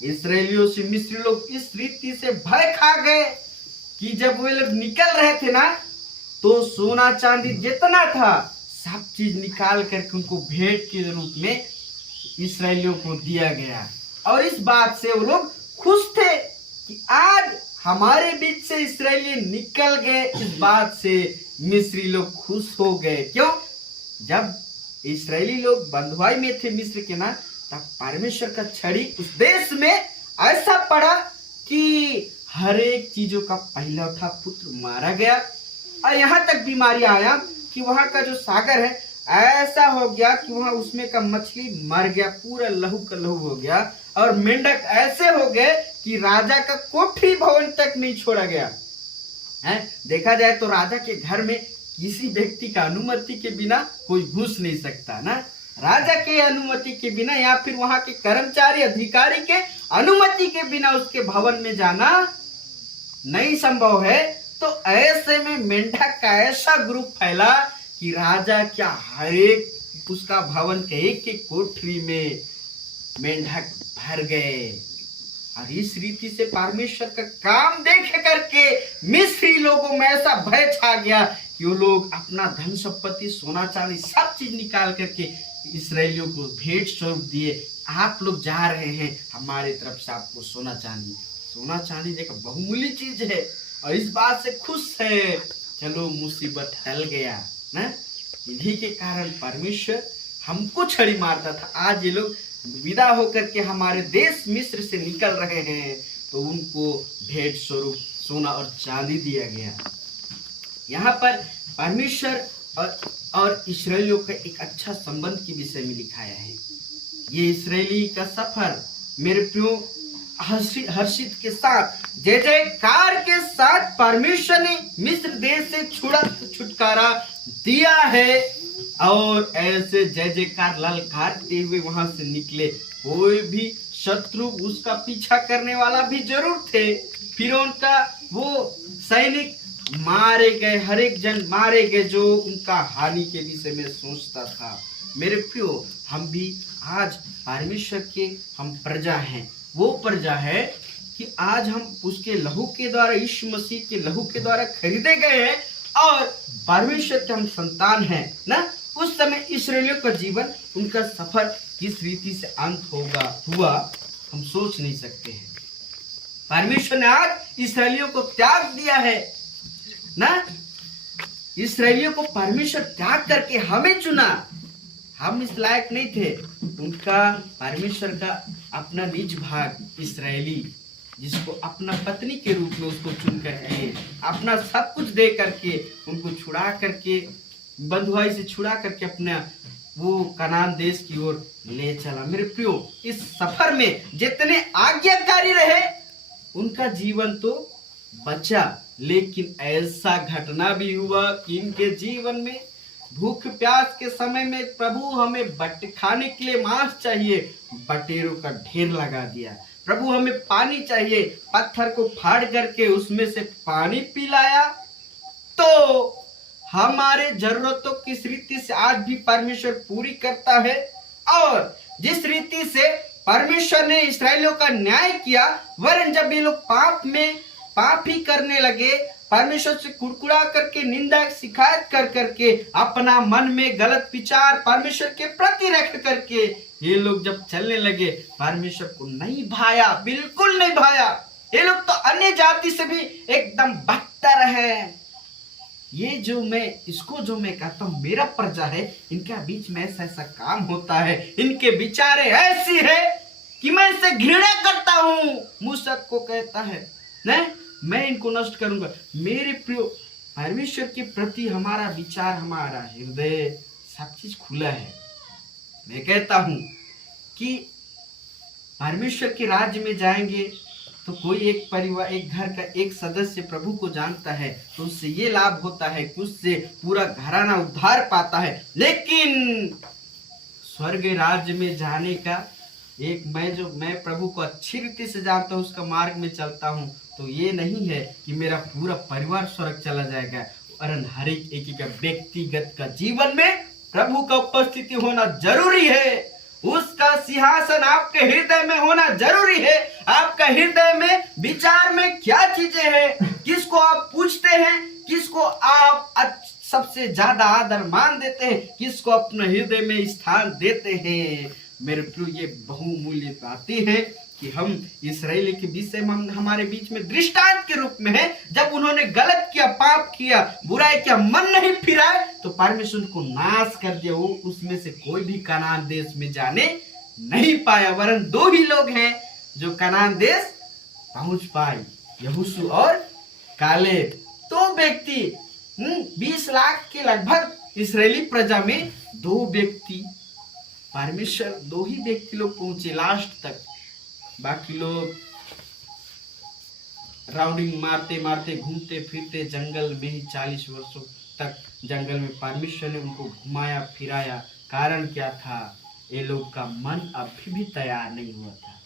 इसराइलियों से मिस्री लोग इस रीति से भय खा गए कि जब वे लोग निकल रहे थे ना, तो सोना चांदी जितना था सब चीज निकाल करके उनको भेंट के रूप में इसराइलियों को दिया गया। और इस बात से वो लोग खुश थे कि आज हमारे बीच से इसराइली निकल गए। इस बात से मिस्री लोग खुश हो गए। क्यों? जब इसराइली लोग बंधुआई में थे मिस्र के ना, तब परमेश्वर का छड़ी उस देश में ऐसा पड़ा कि हर एक चीजों का पहलौठा पुत्र मारा गया। और यहाँ तक बीमारी आया कि वहां का जो सागर है ऐसा हो गया कि वहां उसमें का मछली मर गया, पूरा लहू का लहू हो गया। और मेंढक ऐसे हो गए कि राजा का कोठरी भवन तक नहीं छोड़ा गया है। देखा जाए तो राजा के घर में किसी व्यक्ति का अनुमति के बिना कोई घुस नहीं सकता ना, राजा के अनुमति के बिना या फिर वहां के कर्मचारी अधिकारी के अनुमति के बिना उसके भवन में जाना नहीं संभव है। तो ऐसे में मेंढक का ऐसा ग्रुप फैला कि राजा क्या हर एक उसका भवन के एक एक कोठरी में मेंढक भर गए। और इस रीति से परमेश्वर का काम देख करके मिस्री लोगों में ऐसा भय छा गया कि वो लोग अपना धन संपत्ति सोना चांदी सब चीज निकाल करके इसराइलियों को भेंट स्वरूप दिए। आप लोग जा रहे हैं, हमारे तरफ से आपको सोना चांदी देखो बहुमूल्य चीज है। और इस बात से खुश है, चलो मुसीबत टल गया ना। इन्हीं के कारण परमेश्वर हमको छड़ी मारता था। आज ये लोग विदा होकर के हमारे देश मिस्र से निकल रहे हैं, तो उनको भेंट स्वरूप सोना और चांदी दिया गया। यहाँ पर परमेश्वर और इस्राएलियों का एक अच्छा संबंध के विषय में लिखाया है। ये इस्राएली का सफर मेरे प्रियो हर्षित के साथ जय जयकार के साथ परमेश्वर ने मिस्र देश से छुटकारा दिया है। और ऐसे जय जयकार ललकारते हुए वहां से निकले। कोई भी शत्रु उसका पीछा करने वाला भी जरूर थे। फिर उनका वो सैनिक मारे गए, हर एक जन मारे गए जो उनका हानि के विषय में सोचता था। मेरे प्रियो, हम भी आज परमेश्वर के हम प्रजा हैं। वो प्रजा है कि आज हम उसके लहू के द्वारा, यीशु मसीह के लहू के द्वारा खरीदे गए हैं और परमेश्वर के हम संतान हैं ना। उस समय इस्राएलियों का जीवन, उनका सफर किस रीति से अंत हुआ हम सोच नहीं सकते हैं। परमेश्वर ने आज इस्राएलियों को त्याग दिया है ना। इस्राएलियों को परमेश्वर त्याग करके हमें चुना। हम इस लायक नहीं थे। उनका परमेश्वर का अपना निज भाग इस्राएली, जिसको अपना पत्नी के रूप में उसको चुन करके अपना सब कुछ दे करके उनको छुड़ा करके, बंधुआई से छुड़ा करके अपना वो कनान देश की ओर ले चला। मेरे प्रियो, इस सफर में जितने आज्ञाकारी रहे उनका जीवन तो बचा, लेकिन ऐसा घटना भी हुआ कि इनके जीवन में भूख प्यास के समय में प्रभु हमें खाने के लिए मांस चाहिए, बटेरों का ढेर लगा दिया। प्रभु हमें पानी चाहिए, पत्थर को फाड़ करके उसमें से पानी पिलाया। तो हमारे जरूरतों किस रीति से आज भी परमेश्वर पूरी करता है। और जिस रीति से परमेश्वर ने इस्राएलियों का न्याय किया, वरन जब ये लोग पाप ही करने लगे, परमेश्वर से कुड़कुड़ा करके, निंदा शिकायत कर करके, अपना मन में गलत विचार परमेश्वर के प्रति रख करके ये लोग जब चलने लगे, परमेश्वर को नहीं भाया, बिल्कुल नहीं भाया। ये लोग तो अन्य जाति से भी एकदम बदतर है। ये जो मैं कहता हूँ मेरा प्रजा है, इनके बीच में ऐसा काम होता है, इनके विचारे ऐसी है कि मैं इसे घृणा करता हूँ। मूसा को कहता है नहीं, मैं इनको नष्ट करूंगा। मेरे प्रियो, परमेश्वर के प्रति हमारा विचार, हमारा हृदय सब चीज खुला है। मैं कहता हूं कि परमेश्वर के राज्य में जाएंगे तो कोई एक परिवार, एक घर का एक सदस्य प्रभु को जानता है तो उससे ये लाभ होता है कि उससे पूरा घराना उद्धार पाता है। लेकिन स्वर्ग राज्य में जाने का मैं प्रभु को अच्छी रीति से जानता हूँ, उसका मार्ग में चलता हूँ, तो ये नहीं है कि मेरा पूरा परिवार स्वर्ग चला जाएगा। वरन हर एक का व्यक्तिगत का जीवन में प्रभु का उपस्थिति होना जरूरी है। उसका सिंहासन आपके हृदय में होना जरूरी है। आपका हृदय में विचार में क्या चीजें हैं, किसको आप पूछते हैं, किसको आप सबसे ज्यादा आदर मान देते हैं, किसको अपने हृदय में स्थान देते हैं। मेरे प्रियो, ये बहुमूल्य बातें हैं कि हम इस्राएली के विषय में हमारे बीच में दृष्टांत के रूप में है। जब उन्होंने गलत किया, पाप किया, बुराई किया, मन नहीं फिराए, तो परमेश्वर को नाश कर दिया। वो उसमें से कोई भी कनान देश में जाने नहीं पाया, वरन 2 ही लोग हैं जो कनान देश पहुंच पाए, यहोशू और कालेब। 2 व्यक्ति 20 लाख के लगभग इस्राएली प्रजा में 2 व्यक्ति, परमेश्वर 2 ही व्यक्ति लोग पहुंचे लास्ट तक। बाकी लोग राउंडिंग मारते मारते घूमते फिरते जंगल में ही 40 वर्षों तक जंगल में परमेश्वर ने उनको घुमाया फिराया। कारण क्या था? ये लोग का मन अभी भी तैयार नहीं हुआ था।